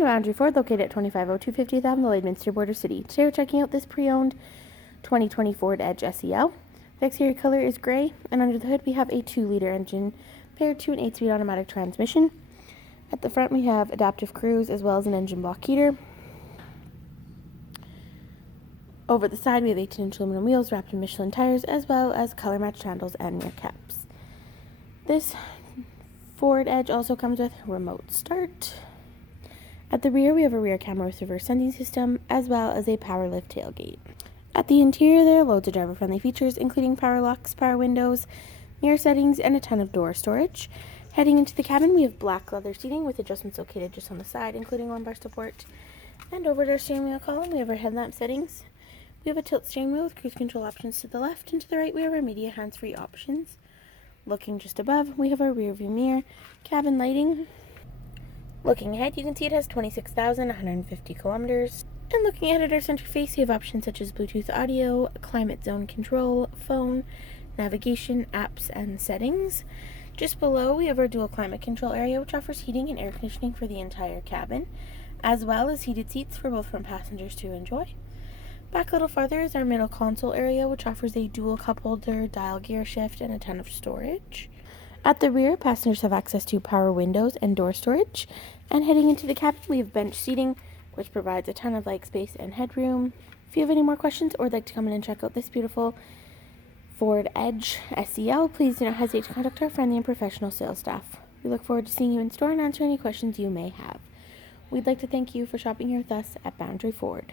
Welcome to Boundary Ford, located at 2502 50th Avenue, the Lloydminster, Border City. Today we're checking out this pre-owned 2020 Ford Edge SEL. The exterior color is gray, and under the hood we have a 2-liter engine paired to an 8-speed automatic transmission. At the front we have adaptive cruise as well as an engine block heater. Over the side we have 18-inch aluminum wheels wrapped in Michelin tires as well as color-matched handles and mirror caps. This Ford Edge also comes with remote start. At the rear, we have a rear camera with reverse sending system, as well as a power lift tailgate. At the interior, there are loads of driver-friendly features, including power locks, power windows, mirror settings, and a ton of door storage. Heading into the cabin, we have black leather seating with adjustments located just on the side, including lumbar support. And over to our steering wheel column, we have our headlamp settings. We have a tilt steering wheel with cruise control options to the left, and to the right, we have our media hands-free options. Looking just above, we have our rear view mirror, cabin lighting. Looking ahead, you can see it has 26,150 kilometers. And looking ahead at our center face, you have options such as Bluetooth audio, climate zone control, phone, navigation, apps, and settings. Just below, we have our dual climate control area, which offers heating and air conditioning for the entire cabin, as well as heated seats for both front passengers to enjoy. Back a little farther is our middle console area, which offers a dual cup holder, dial gear shift, and a ton of storage. At the rear, passengers have access to power windows and door storage. And heading into the cabin, we have bench seating, which provides a ton of leg space and headroom. If you have any more questions or would like to come in and check out this beautiful Ford Edge SEL, please do not hesitate to contact our friendly and professional sales staff. We look forward to seeing you in store and answering any questions you may have. We'd like to thank you for shopping here with us at Boundary Ford.